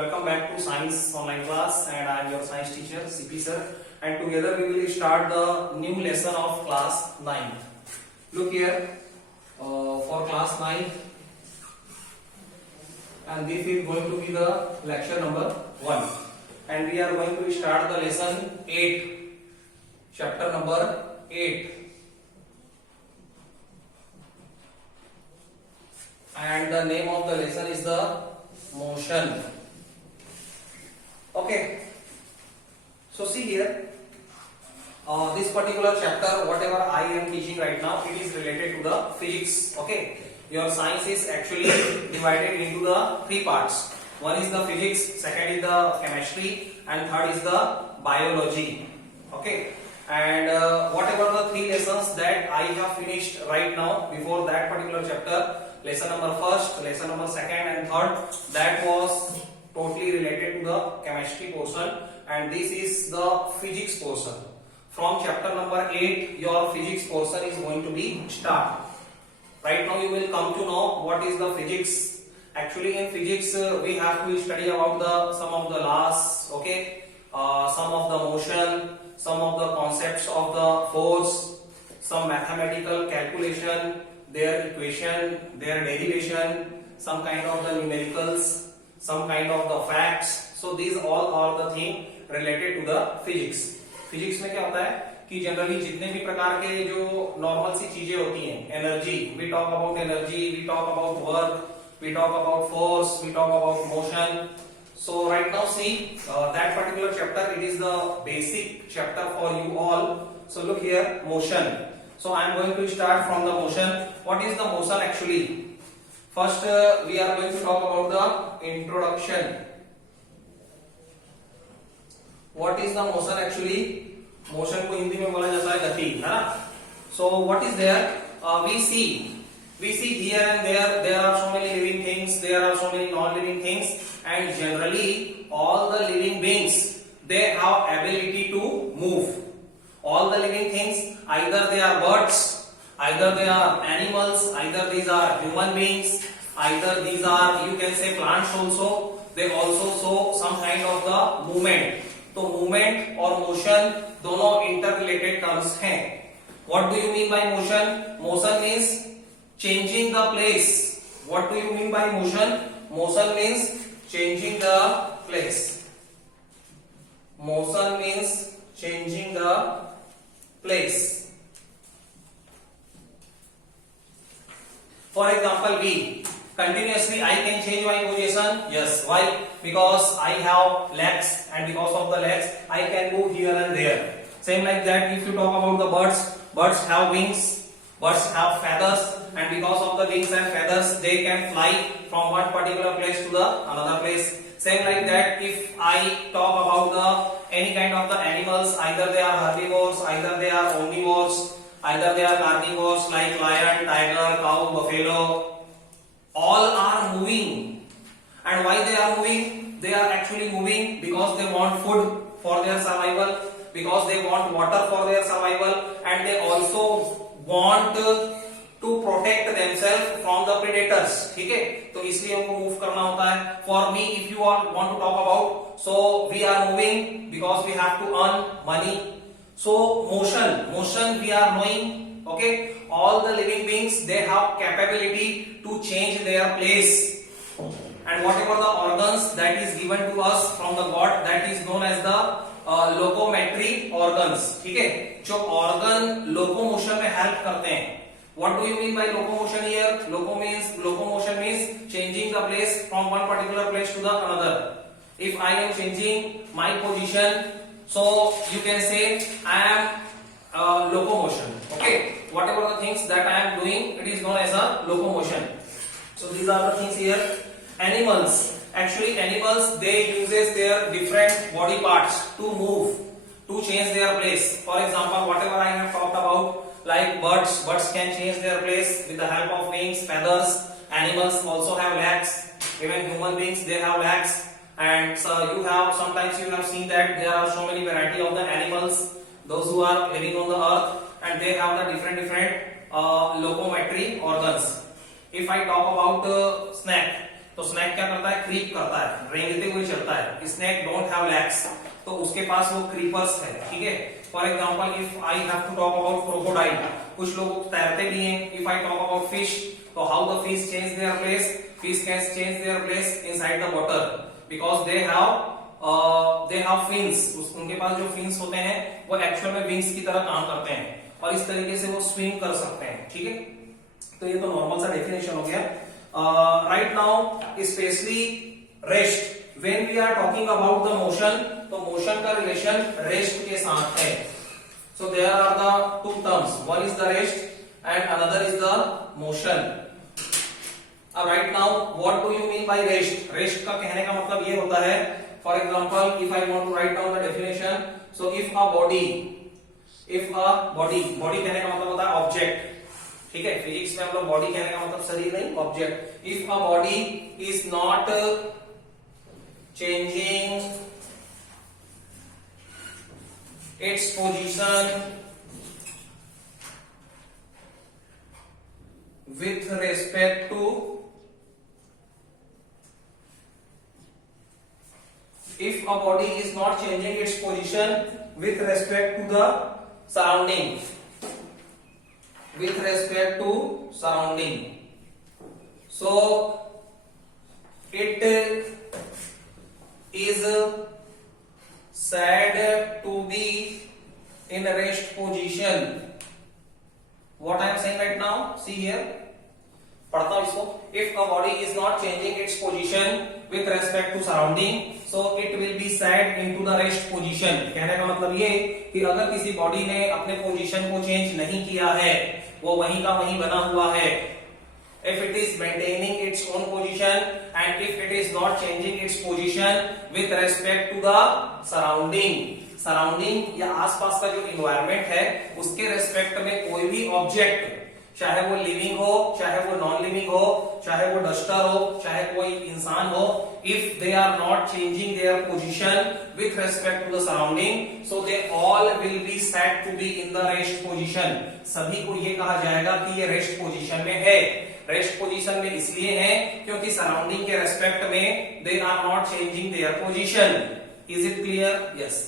Welcome back to Science Online Class, and I am your science teacher CP sir, and together we will start the new lesson of class 9. Look here, for class 9, and this is going to be the lecture number 1, and we are going to start the lesson 8, chapter number 8. And the name of the lesson is the motion. Okay, so see here, this particular chapter, whatever I am teaching right now, it is related to the physics. Okay, your science is actually divided into the 3 parts. One is the physics, second is the chemistry, and third is the biology. Okay, and whatever the 3 lessons that I have finished right now before that particular chapter, lesson number 1st, lesson number 2nd and 3rd, that was totally related to the chemistry portion, and this is the physics portion. From chapter number 8, your physics portion is going to be start. Right now you will come to know what is the physics. Actually in physics we have to study about the some of the laws, okay, some of the motion, some of the concepts of the force, some mathematical calculation, their equation, their derivation, some kind of the numericals, some kind of the facts. So these all are the thing related to the physics. Physics में क्या होता है कि generally जितने भी प्रकार के जो नॉर्मल सी चीजें होती हैं, energy, we talk about energy, we talk about work, we talk about force, we talk about motion. So right now see that particular chapter, it is the basic chapter for you all. So look here, motion. So I am going to start from the motion. What is the motion actually? First we are going to talk about the introduction. What is the motion actually? Motion को हिंदी में बोला जाता है गति, है ना? So what is there? We see here and there are so many living things, there are so many non-living things, and generally all the living beings, they have ability to move. All the living things, either they are birds, either they are animals, either these are human beings, either these are, you can say, plants also, they also show some kind of the movement. तो movement और motion दोनों interrelated terms हैं. What do you mean by motion? Motion means changing the place. What do you mean by motion? Motion means changing the place. Motion means changing the place. For example, V. Continuously I can change my position. Yes. Why? Because I have legs, and because of the legs I can move here and there. Same like that, if you talk about the birds, birds have wings, birds have feathers, and because of the wings and feathers they can fly from one particular place to the another place. Same like that, if I talk about the any kind of the animals, either they are herbivores, either they are omnivores, either they are carnivores like lion, tiger, cow, buffalo, all are moving. And why they are moving? They are actually moving because they want food for their survival, because they want water for their survival, and they also want to protect themselves from the predators. ठीक है, तो इसलिए उनको move करना होता है. For me, if you all want to talk about, so we are moving because we have to earn money. So motion we are knowing. Okay, all the living beings, they have capability to change their place, and whatever the organs that is given to us from the God, that is known as the locomotory organs. ठीक है, जो organ locomotion में help करते हैं. What do you mean by locomotion here? Locomotion means changing the place from one particular place to the another. If I am changing my position, so you can say I am locomotion. Okay, whatever the things that I am doing, it is known as a locomotion. So these are the things here. Animals, actually animals, they uses their different body parts to move, to change their place. For example, whatever I have talked about, like birds can change their place with the help of wings, feathers. Animals also have legs. Even human beings, they have legs. And so sometimes you have seen that there are so many variety of the animals, those who are living on the earth, and they have the different locomotory organs. If I talk about snake, तो snake क्या करता है, creep करता है, रेंगते हुए चलता है। स्नेक डोंट हैव लेग्स, तो उसके पास वो क्रीपर्स है, ठीक है। For example if I have to talk about crocodile, कुछ लोग तैरते भी हैं। If I talk about fish, तो how the fish change their place, fish can change their place inside the water because they have fins, उनके पास जो fins होते हैं वो एक्चुअल में विंग्स की तरह काम करते हैं और इस तरीके से वो स्विम कर सकते हैं, ठीक है। तो ये तो नॉर्मल सा डेफिनेशन हो गया। Right now specially rest, when we are talking about the motion, तो मोशन का रिलेशन रेस्ट के साथ है। So there are the two terms, one is the rest and another is the motion. अब right now what do you mean by rest? Rest का कहने का मतलब ये होता है, for example if I want to write down the definition, so if a body कहने का मतलब होता है ऑब्जेक्ट, ठीक है। फिजिक्स में हम लोग बॉडी कहने का मतलब शरीर नहीं, object. If a body is not changing its position with respect to, if a body is not changing its position with respect to the surrounding, so it is said to be in rest position. What I am saying right now, see here, पढ़ता हूं इसको। If a body is not changing its position with respect to surrounding, so it will be set into the rest position. कहने का मतलब ये कि अगर किसी बॉडी ने अपने पोजीशन को चेंज नहीं किया है, वो वहीं का वहीं बना हुआ है, if it is maintaining its own position and if it is not changing its position with respect to the surrounding या आसपास का जो इन्वायरमेंट है उसके रेस्पेक्ट में कोई भी ऑब्जेक्ट, चाहे वो लिविंग हो, चाहे वो नॉन लिविंग हो, चाहे वो डस्टर हो, चाहे कोई इंसान हो, if they are not changing their position with respect to the surrounding, so they all will be said to be in the rest position. सभी को ये कहा जाएगा कि ये रेस्ट पोजीशन में है। रेस्ट पोजीशन में इसलिए है क्योंकि सराउंडिंग के रेस्पेक्ट में they are not changing their position. Is it clear? Yes.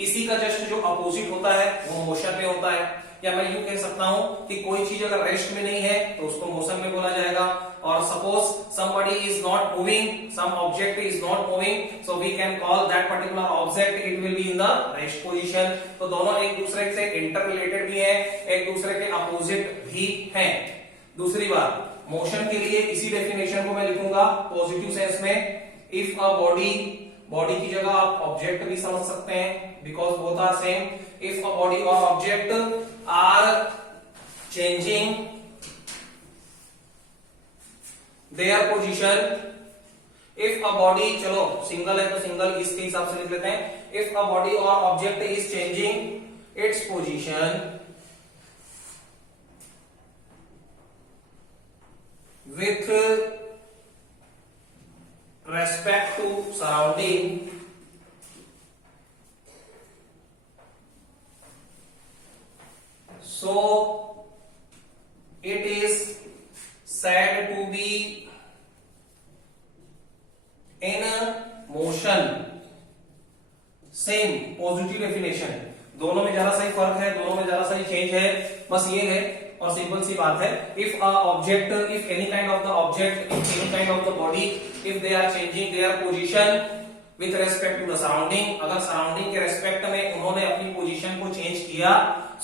इसी का जस्ट जो अपोजिट होता है वो मोशन में होता है, या मैं यूं कह सकता हूं कि कोई चीज अगर रेस्ट में नहीं है तो उसको मोशन में बोला जाएगा। और suppose somebody is not moving, some object is not moving, so we can call that particular object, it will be in the rest position। तो दोनों एक दूसरे से इंटर रिलेटेड भी है, एक दूसरे के अपोजिट भी हैं। दूसरी बात, मोशन के लिए इसी डेफिनेशन को मैं लिखूंगा पॉजिटिव सेंस में। इफ अ बॉडी की जगह आप ऑब्जेक्ट भी समझ सकते हैं because both are same. If a body और object are changing their position, if a body, चलो सिंगल है तो सिंगल इसके हिसाब से लिख लेते हैं। if a body or object is changing its position with respect to surrounding, so it is said to be in motion। Same positive definition, दोनों में जरा सा ही फर्क है, दोनों में जरा सा ही चेंज है, बस ये है और सिंपल सी बात है। If a object, if any kind of the object, if any kind of the body, if they are changing their position with respect to the surrounding, अगर सराउंडिंग के रेस्पेक्ट में उन्होंने अपनी पोजीशन को चेंज किया,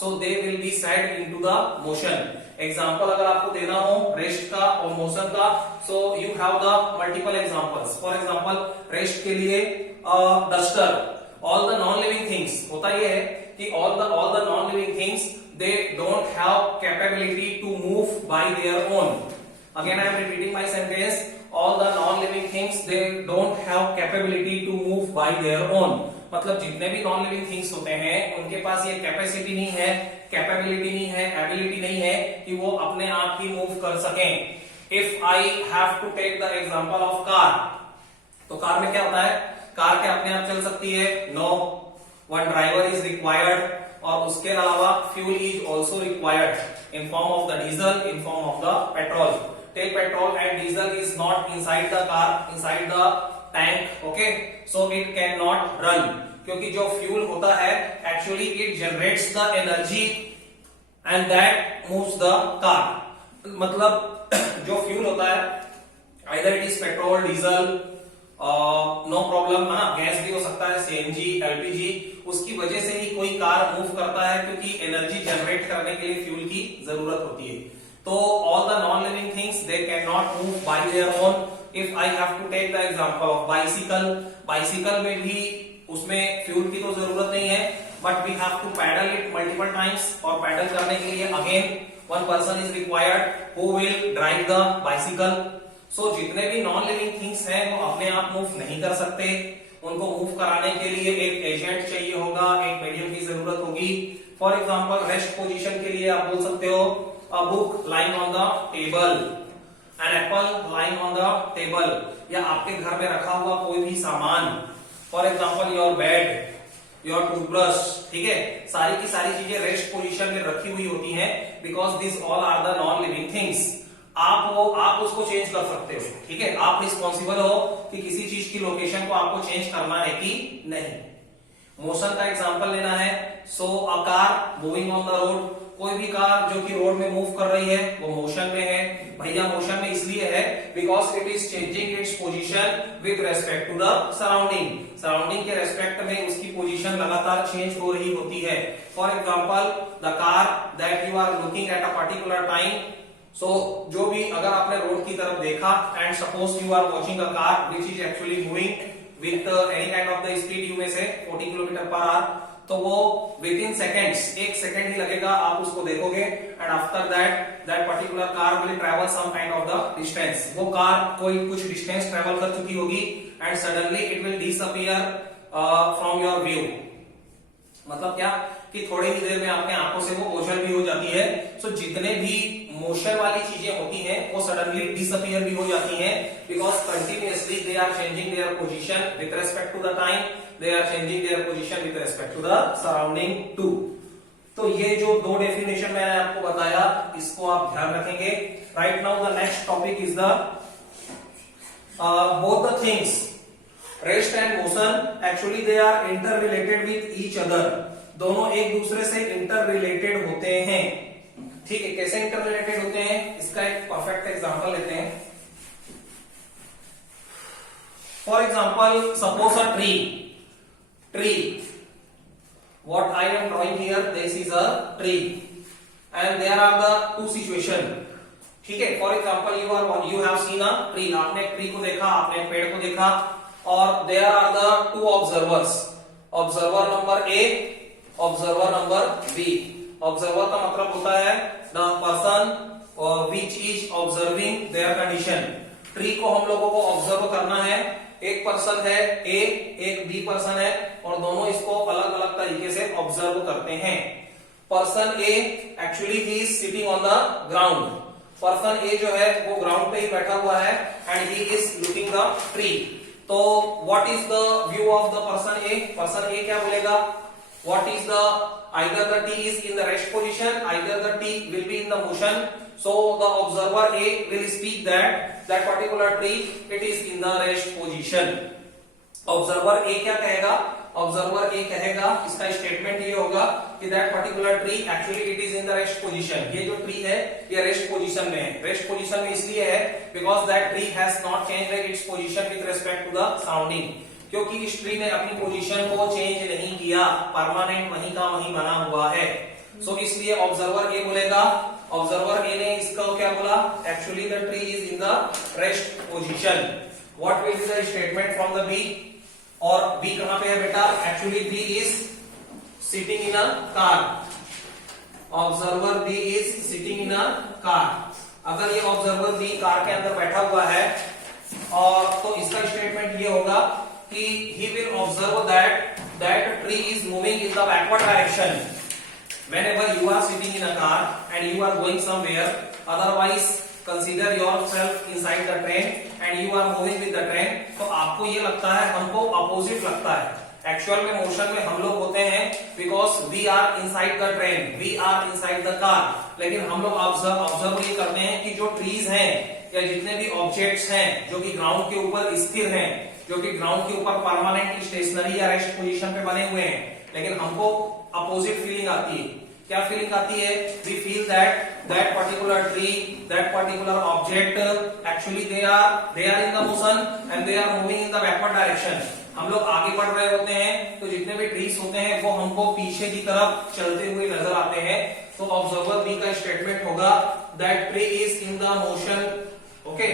so they will be set into the motion। Example अगर आपको देना हो रेस्ट का और मोशन का, so you have the multiple examples। For example rest के लिए duster, all the non-living things, होता यह है कि all the non-living things they don't have capability to move by their own। Again I am repeating my sentence, all the non-living things they don't have capability to move by their own। मतलब जितने भी non living things होते हैं उनके पास ये capacity नहीं है, capability नहीं है, एबिलिटी नहीं है कि वो अपने आप ही मूव कर सकें। If I have to take the example of car, तो कार में क्या होता है, कार क्या अपने आप चल सकती है? No, one driver is required और उसके अलावा fuel is also required in form of the diesel, in form of the petrol, till petrol and diesel is not inside the car, inside the tank, okay, so it cannot run. क्योंकि जो fuel होता है actually it generates the energy and that moves the car. मतलब जो fuel होता है either it is petrol, diesel, no problem है ना, गैस भी हो सकता है, सीएनजी, एलपीजी, उसकी वजह से ही कोई कार मूव करता है क्योंकि एनर्जी जनरेट करने के लिए फ्यूल की जरूरत होती है. तो all the non living things they can not move by their own. If I have to take the example of bicycle, bicycle में भी उसमें फ्यूल की तो जरूरत नहीं है, but we have to pedal it multiple times, और pedal करने के लिए again one person is required who will drive the bicycle. So जितने भी नॉन लिविंग थिंग्स हैं वो अपने आप मूव नहीं कर सकते, उनको मूव कराने के लिए एक एजेंट चाहिए होगा, एक मीडियम की जरूरत होगी. फॉर एग्जांपल रेस्ट पोजीशन के लिए आप बोल सकते हो a book lying on the table, an apple lying on the table, या आपके घर में रखा हुआ कोई भी सामान, for example your bed, your toothbrush, ठीक है, सारी की सारी चीजें रेस्ट पोजीशन में रखी हुई होती हैं because this all are the non living things. आप उसको चेंज कर सकते हो, ठीक है, आप रिस्पॉन्सिबल हो कि किसी चीज की लोकेशन को आपको चेंज करना है कि नहीं. मोशन का एग्जांपल लेना है, so a car moving on the road, कोई भी कार जो कि रोड में मूव कर रही है वो मोशन में है. भैया मोशन में इसलिए है because it is changing its position with respect to the surrounding, surrounding के रेस्पेक्ट में उसकी पोजीशन लगातार चेंज हो रही होती है. For example the car that you are looking at a particular time, so जो भी अगर आपने रोड की तरफ देखा and suppose you are watching a car which is actually moving with any kind of the speed, you में से 40 kilometre पर आवर, तो वो विद इन सेकेंड्स, एक सेकेंड ही लगेगा, आप उसको देखोगे and after that particular car will travel some kind of the distance. वो कार कोई कुछ डिस्टेंस ट्रेवल कर चुकी होगी and suddenly it will disappear from your view. मतलब क्या कि थोड़ी ही देर में आपके आंखों से वो ओझल भी हो जाती है. सो जितने भी मोशन वाली चीजें होती हैं वो सडनली डिसअपियर भी हो जाती हैं because continuously they are changing their position with respect to the time, they are changing their position with respect to the surrounding too. तो ये जो दो डेफिनेशन मैंने आपको बताया इसको आप ध्यान रखेंगे. Right now the next topic is the both the things rest and motion actually they are inter related with each other. दोनों एक दूसरे से इंटर रिलेटेड होते हैं, ठीक है. कैसे इंटर रिलेटेड होते हैं इसका एक परफेक्ट एग्जांपल लेते हैं. For example suppose a tree, what I am drawing here, this is a tree and there are the two situation, ठीक है. For example you have seen a tree, आपने एक ट्री को देखा, आपने एक पेड़ को देखा, और there are the two observers, observer number A, observer number B. Observer का मतलब होता है the person which is observing there condition. Tree को हम लोगों को ऑब्जर्व करना है, एक पर्सन है ए, एक बी पर्सन है, और दोनों इसको अलग अलग तरीके से ऑब्जर्व करते हैं. Person A actually he is sitting on the ground. Person A जो है वो ग्राउंड पे ही बैठा हुआ है and he is looking the tree. तो what is the view of the person A? Person A क्या बोलेगा? What is the either the T is in the rest position, either the T will be in the motion. So the observer A will speak that particular tree it is in the rest position. Observer A क्या कहेगा? Observer A कहेगा, इसका statement ये होगा कि that particular tree actually it is in the rest position. ये जो tree है ये रेस्ट पोजीशन में है. रेस्ट पोजीशन में इसलिए है because that tree has not changed its position with respect to the sounding. क्योंकि इस ट्री ने अपनी पोजीशन को चेंज नहीं किया, परमानेंट वहीं का वहीं बना हुआ है. सो इसलिए ऑब्जर्वर ए बोलेगा, ऑब्जर्वर ए ने इसका क्या बोला? Actually the tree is in the rest position. What will be the statement from the B? और बी कहां पे है बेटा? Actually B is sitting in a car. Observer B is sitting in a car. अगर ये observer B car के अंदर बैठा हुआ है और तो इसका स्टेटमेंट ये होगा कि he will observe that tree is moving in the backward direction whenever you are sitting in a car and you are going somewhere. Otherwise consider yourself inside the train and you are moving with the train. तो आपको ये लगता है, हमको opposite लगता है. Actual में motion में हम लोग होते हैं because we are inside the train, we are inside the car. लेकिन हम लोग ऑब्जर्व ये करते हैं कि जो ट्रीज हैं या जितने भी ऑब्जेक्ट्स हैं जो कि ग्राउंड के ऊपर स्थिर हैं, जो कि ग्राउंड के ऊपर परमानेंट स्टेशनरी या रेस्ट पोजीशन पे बने हुए हैं, लेकिन हमको अपोजिट फीलिंग आती है। क्या फीलिंग आती है? We feel that particular tree, that particular object actually they are in the motion and they are moving in the backward direction. हम लोग आगे बढ़ रहे होते हैं तो जितने भी ट्रीज होते हैं वो हमको पीछे की तरफ चलते हुए नजर आते हैं। तो ऑब्जर्वर बी का स्टेटमेंट होगा that tree is in the motion. Okay,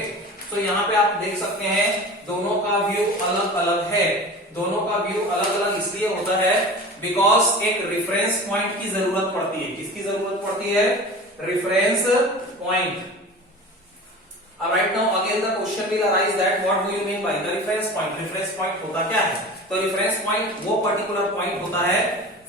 तो यहाँ पे आप देख सकते हैं दोनों का व्यू अलग अलग है। दोनों का व्यू अलग अलग इसलिए होता है बिकॉज एक रेफरेंस पॉइंट की जरूरत पड़ती है। किसकी जरूरत पड़ती है? Reference point. Right now again the question will arise that what do you mean by the reference point? Reference point होता क्या है? तो reference point वो particular point होता है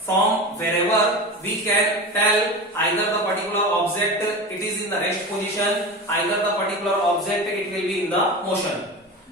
from wherever we can tell either the particular object it is in the rest position, either the particular object it will be in the motion.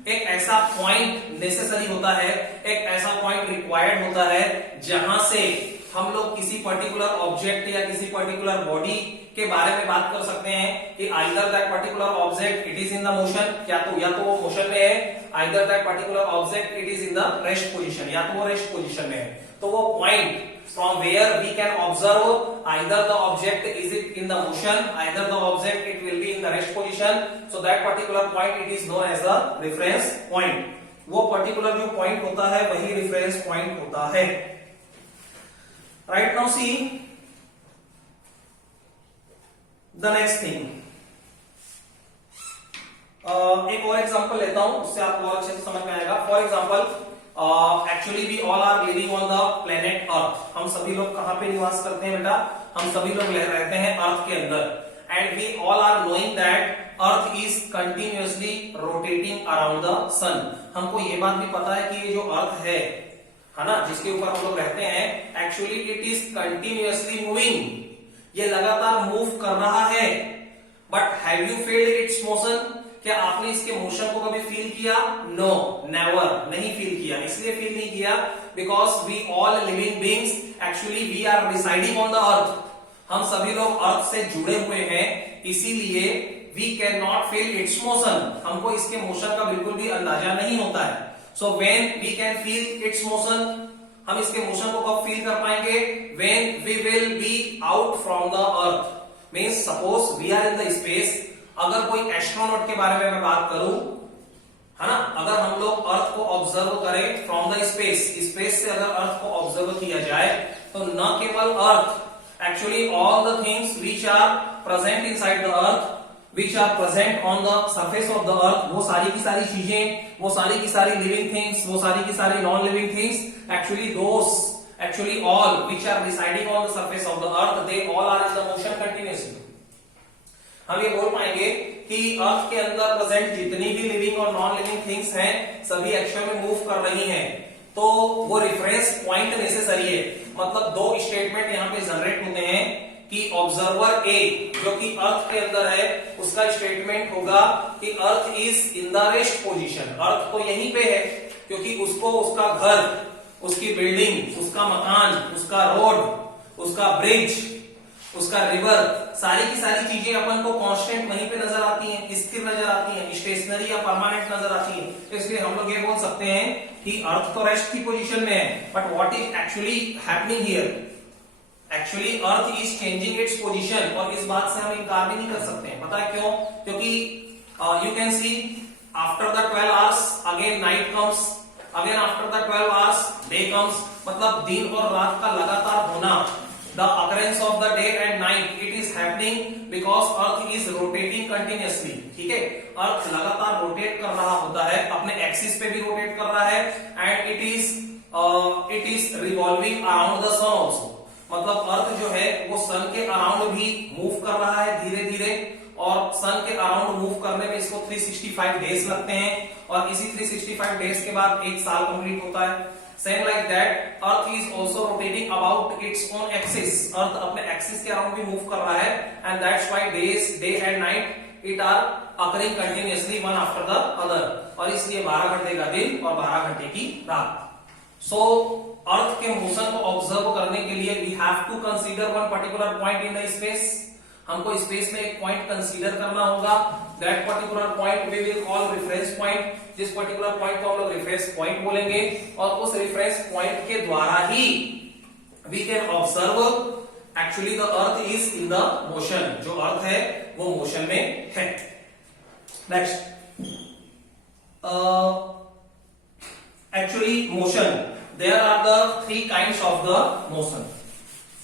एक ऐसा point necessary होता है, एक ऐसा point required होता है जहां से हम लोग किसी पर्टिकुलर ऑब्जेक्ट या किसी पर्टिकुलर बॉडी के बारे में बात कर सकते हैं कि either that particular object it is in the motion, या तो वो मोशन में है, either that particular object it is in the rest position, या तो वो रेस्ट पोजीशन में है। तो वो point from where we can observe either the object is it in the motion, either the object it will be in the rest position, so that particular point it is known as the reference point. वो particular जो point होता है वही reference point होता है। Right now see the next thing. एक और example लेता हूं, उससे आपको और अच्छे से समझ में आएगा। For example actually we all are living on the planet earth. हम सभी लोग कहां पे निवास करते हैं बेटा? हम सभी लोग रहते हैं अर्थ के अंदर। And we all are knowing that earth is continuously rotating around the sun. हमको ये बात भी पता है कि ये जो अर्थ है ना, जिसके ऊपर हम लोग रहते हैं, actually it is continuously moving. ये लगातार मूव कर रहा है। But have you field it's motion? क्या आपने इसके मोशन को कभी फील किया? नो, नेवर, नहीं फील किया। इसलिए फील नहीं किया because we all living beings actually we are residing on the earth. हम सभी लोग अर्थ से जुड़े हुए हैं, इसीलिए we can not feel its motion. हमको इसके मोशन का बिल्कुल भी अंदाजा नहीं होता है। So when we can feel its motion, हम इसके मोशन को कब फील कर पाएंगे? When we will be out from the earth. Means suppose we are in the space. अगर कोई एस्ट्रोनॉट के बारे में मैं बात करूं, है ना, अगर हम लोग अर्थ को ऑब्जर्व करें फ्रॉम द स्पेस, स्पेस से अगर अर्थ को ऑब्जर्व किया जाए तो न केवल earth, actually all the things which are present inside the earth, which are present on the surface of the earth, वो सारी की सारी चीजें, वो सारी की सारी लिविंग थिंग्स, वो सारी की सारी non living things, actually all which are residing on the surface of the earth, they all are in the motion continuously. हम ये बोल पाएंगे कि अर्थ के अंदर प्रेजेंट जितनी भी लिविंग और नॉन लिविंग थिंग्स हैं सभी एक्चुअल में मूव कर रही हैं। तो वो रेफरेंस पॉइंट नेसेसरी है। मतलब दो स्टेटमेंट यहाँ पे जनरेट होते हैं कि ऑब्जर्वर ए जो कि अर्थ के अंदर है उसका स्टेटमेंट होगा कि earth is in the rest position. Earth तो यहीं पे है क्योंकि उसको उसका घर, उसकी बिल्डिंग, उसका मकान, उसका रोड, उसका ब्रिज, उसका रिवर, सारी की सारी चीजें अपन को कांस्टेंट वहीं पे नजर आती हैं, स्थिर नजर आती हैं, स्टेशनरी या परमानेंट नजर आती हैं। तो इसलिए हम लोग ये बोल सकते हैं कि अर्थ तो रेस्ट की पोजीशन में है, but what is actually happening here? Actually earth is changing its position. और इस बात से हम इनकार भी नहीं कर सकते हैं। पता है क्यों? क्योंकि you can see after the 12 hours again night comes, again after the 12 hours day comes. मतलब दिन और रात का लगातार होना, the occurrence of the day and night, it is happening because earth is rotating continuously। ठीक है, अर्थ लगातार रोटेट कर रहा होता है, अपने एक्सिस पे भी रोटेट कर रहा है, and it is revolving around the sun also. मतलब अर्थ जो है वो सन के अराउंड भी मूव कर रहा है धीरे धीरे, और सन के अराउंड मूव करने में इसको 365 डेज लगते हैं, और इसी 365 डेज के बाद एक साल कंप्लीट होता है। Same like that, Earth is also rotating about its own axis. Earth अपने axis के अराउंड भी मूव कर रहा है, and that's why day and night it are occurring continuously one after the other. और इसलिए 12 घंटे का दिन और 12 घंटे की रात। सो अर्थ के मोशन को ऑब्जर्व करने के लिए we have to consider one particular point in the space. हमको स्पेस में एक पॉइंट कंसीडर करना होगा। That particular point we will call reference point. जिस पर्टिकुलर पॉइंट को हम लोग रेफरेंस पॉइंट बोलेंगे और उस रेफरेंस पॉइंट के द्वारा ही we can observe actually the earth is in the motion. जो अर्थ है वो मोशन में है। Next, actually motion, there are the three kinds of the motion.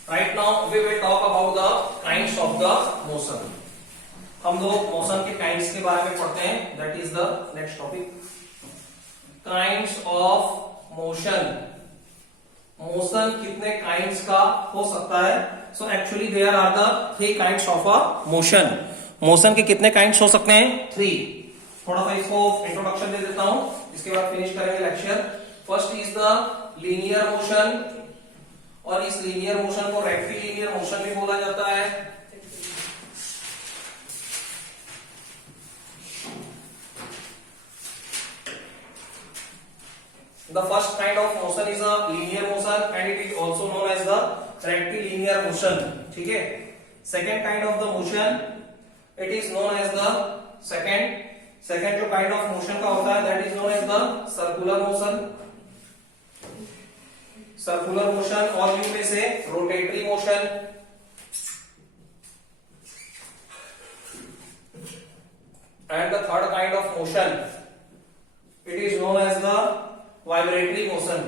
Right now we will talk about the kinds of the motion. हम लोग motion के kinds के बारे में पढ़ते हैं। That is the next topic, kinds of motion. Motion कितने kinds का हो सकता है? So actually there are the three kinds of a motion. Motion के कितने काइंड्स हो सकते हैं? थ्री। थोड़ा सा इसको इंट्रोडक्शन दे देता हूं, इसके बाद फिनिश करेंगे lecture. First is the linear motion, और इस लीनियर मोशन को रेक्टिलिनियर मोशन भी बोला जाता है। The first kind of motion is a linear motion and it is also known as the rectilinear motion. ठीक है। Second kind of the motion, it is known as the second जो kind of motion का होता है that is known as the circular motion. Circular motion और you may say rotatory motion. And the third kind of motion, it is known as the vibratory motion.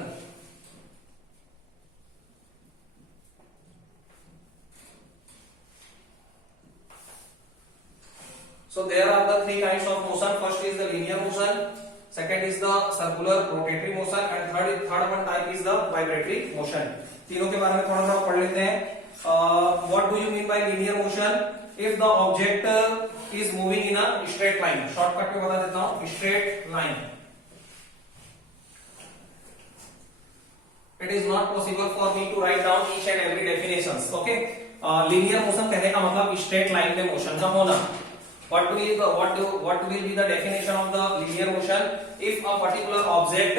So there are the three kinds of motion. First is the linear motion, second is the circular rotatory motion, and third one type is the vibratory motion. तीनों के बारे में थोड़ा सा पढ़ लेते हैं। What do you mean by linear motion? If the object is moving in a straight line, shortcut में बता देता हूँ, straight line. It is not possible for me to write down each and every definitions. Okay, linear motion कहने का मतलब straight line में motion का होना। What will be the definition of the linear motion? If a particular object,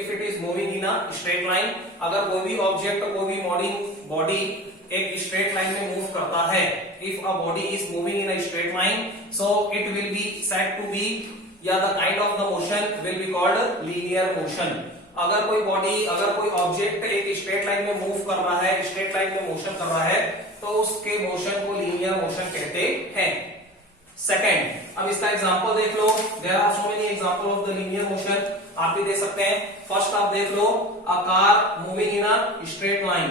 if it is moving in a straight line, अगर कोई भी object, कोई भी body एक straight line में move करता है, if a body is moving in a straight line, so it will be said to be, या the kind of the motion will be called linear motion. अगर कोई object एक straight line में move कर रहा है, स्ट्रेट लाइन में motion कर रहा है, तो उसके मोशन को लीनियर मोशन कहते हैं। सेकंड, अब इसका एग्जांपल देख लो। There are so many example of the linear motion, आप भी दे सकते हैं। फर्स्ट आप देख लो, a car moving in a straight line,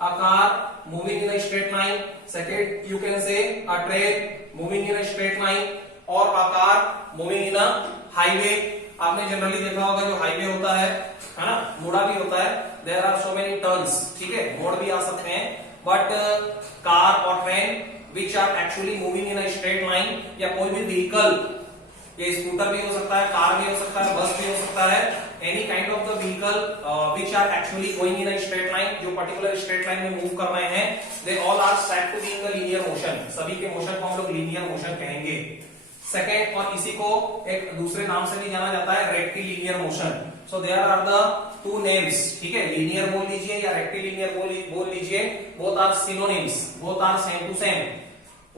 a car moving in a straight line. Second, you can say a train moving in a straight line, और a car moving in a highway. आपने generally देखा होगा जो highway होता है ना, मोड़ा भी होता है। There are so many turns, ठीक है, मोड़ भी आ सकते हैं। बट कार और train which are actually moving in a straight line, या कोई भी व्हीकल, ये स्कूटर भी हो सकता है, कार भी हो सकता है, बस भी हो सकता है, any kind of the vehicle which are actually going in a straight line, जो पर्टिकुलर स्ट्रेट लाइन में मूव कर रहे हैं, they all are said to be in the linear motion. सभी के मोशन को हम लोग लीनियर मोशन कहेंगे। सेकेंड, और इसी को एक दूसरे नाम से भी जाना जाता है, rectilinear motion. So there are the two names, ठीक है, लीनियर बोल लीजिए या रेक्टिलिनियर बोल लीजिए, both are synonyms, both are same to same.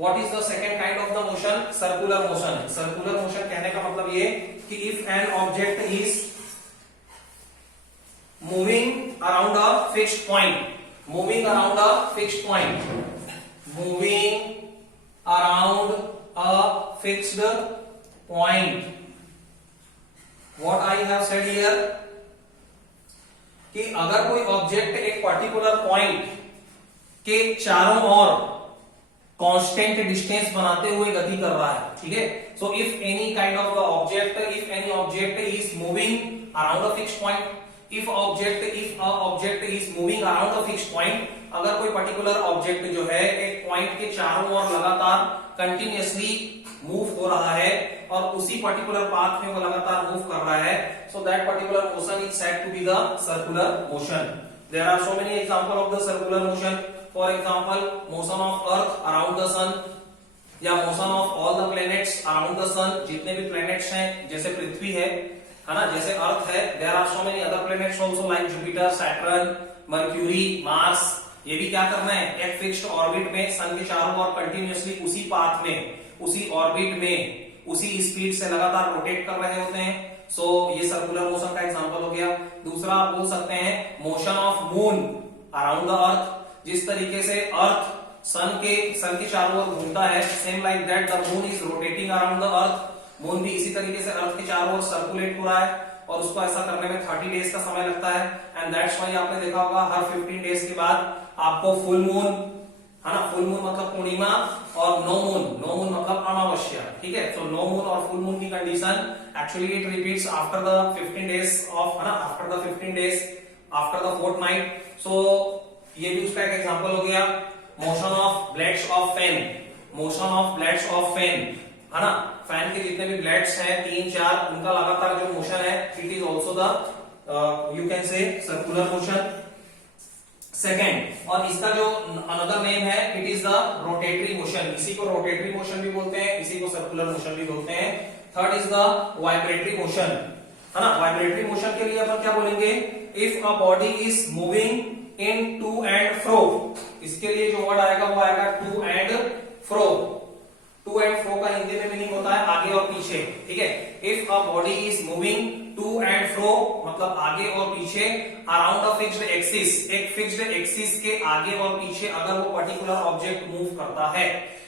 What is the second kind of the motion? Circular motion. Circular motion कहने का मतलब ये कि if an object is moving around a fixed point, moving around a fixed point, moving around a fixed point. What I have said here, कि अगर कोई object एक particular point के चारों ओर कांस्टेंट डिस्टेंस बनाते हुए गति कर रहा है, ठीक है। So if any kind of the object, if any object is moving around a fixed point, if a object is moving around a fixed point, अगर कोई पर्टिकुलर ऑब्जेक्ट जो है एक पॉइंट के चारों ओर लगातार कंटिन्यूअसली मूव हो रहा है और उसी पर्टिकुलर पाथ में वो लगातार मूव कर रहा है, so that particular motion is said to be the circular motion. There are so many examples of the circular motion. For example, motion of earth around the sun, या motion of all the planets around the sun, जितने भी planets हैं जैसे पृथ्वी है है ना, जैसे earth है, there are so many other planets also like Jupiter, Saturn, Mercury, Mars, ये भी क्या करना है, एक फिक्स्ड ऑर्बिट में सन के चारों ओर कंटिन्यूअसली उसी पाथ में, उसी ऑर्बिट में, उसी स्पीड से लगातार रोटेट कर रहे होते हैं। सो ये सर्कुलर मोशन का एग्जांपल हो गया। दूसरा आप बोल सकते हैं motion of moon around the earth, जिस तरीके से अर्थ सन के चारों ओर घूमता है, same like that the moon is rotating around the earth, moon भी इसी तरीके से अर्थ के चारों ओर सर्कुलेट हो रहा है, और उसको ऐसा करने में 30 डेज का समय लगता है। एंड दैट्स व्हाई आपने देखा होगा हर 15 डेज के बाद आपको फुल मून, है ना, फुल मून मतलब पूर्णिमा, और नो मून मतलब अमावस्या, ठीक है। तो नो मून और फुल मून की condition actually it repeats after the 15 days of, है ना, after the 15 days after the fortnight. So ये भी उसका एक एग्जांपल हो गया। Motion of blades of fan, motion of blades of fan, है ना, फैन के जितने भी ब्लेड्स हैं 3-4, उनका लगातार जो मोशन है, it is also the you can say circular motion. Second, और इसका जो अनदर नेम है, it is the rotatory motion, इसी को रोटेटरी मोशन भी बोलते हैं, इसी को सर्कुलर मोशन भी बोलते हैं। Third is the vibratory motion, है ना। वाइब्रेटरी मोशन के लिए अपन क्या बोलेंगे, if a body is moving in to and fro, इसके लिए जो वर्ड आएगा वो आएगा to and fro. To and fro का हिंदी में मीनिंग होता है आगे और पीछे, ठीक है। If a body is moving to and fro मतलब आगे और पीछे अराउंड अ फिक्स्ड एक्सिस, एक फिक्स्ड एक्सिस के आगे और पीछे अगर वो पर्टिकुलर ऑब्जेक्ट मूव करता है।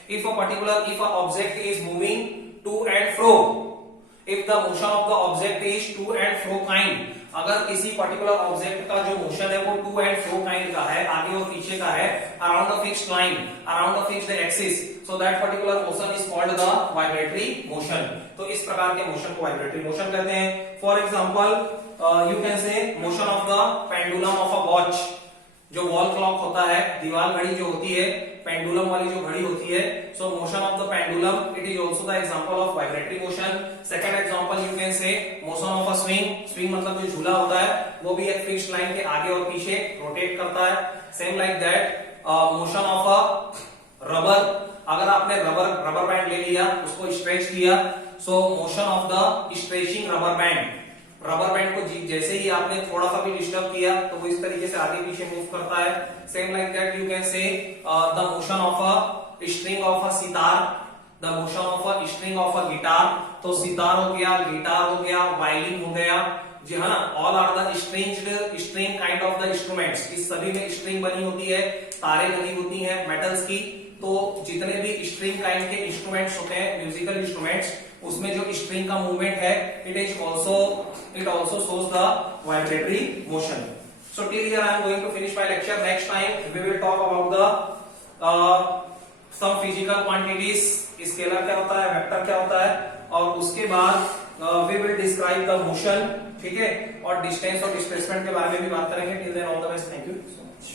If a object is moving to and fro, if the motion of the object is to and fro kind, अगर किसी पर्टिकुलर ऑब्जेक्ट का जो मोशन है वो टू एंड फ्रो काइंड का है, आगे और पीछे का है, around a fixed line, around a fixed axis, so that particular motion is called the vibratory motion. तो इस प्रकार के मोशन को वाइब्रेटरी मोशन कहते हैं। फॉर एग्जांपल यू कैन से motion of the pendulum of a watch, जो wall clock होता है, दीवार घड़ी जो होती है, पेंडुलम वाली जो घड़ी होती है, सो motion of the pendulum it is also the example of vibratory motion. Second example you can से motion of a swing, swing मतलब जो झूला होता है वो भी एक फिक्स्ड लाइन के आगे और पीछे रोटेट करता है। Same like that motion of a rubber, अगर आपने रबर बैंड ले लिया, उसको स्ट्रेच किया, सो motion of the stretching rubber band, rubber band को जैसे ही आपने थोड़ा सा भी डिस्टर्ब किया तो वो इस तरीके से आगे पीछे मूव करता है। Same like that you can से the motion of a string of a sitar, the motion of a string of a guitar, तो सितार हो गया, गिटार हो गया, वायलिन हो गया, जी है ना, all are the string kind of the instruments, इस सभी में स्ट्रिंग बनी होती है, तारें लगी होती हैं मेटल्स की। तो जितने भी स्ट्रिंग काइंड के इंस्ट्रूमेंट्स होते हैं, म्यूजिकल इंस्ट्रूमेंट्स, उसमें जो स्ट्रिंग का मूवमेंट है, it also shows the vibratory motion. So till here I am going to finish my lecture. Next time we will talk about the some physical quantities, scalar क्या होता है, vector क्या होता है, और उसके बाद we will describe the motion, ठीक है, और डिस्टेंस और डिस्प्लेसमेंट के बारे में भी बात करेंगे। Till then all the best, thank you so much.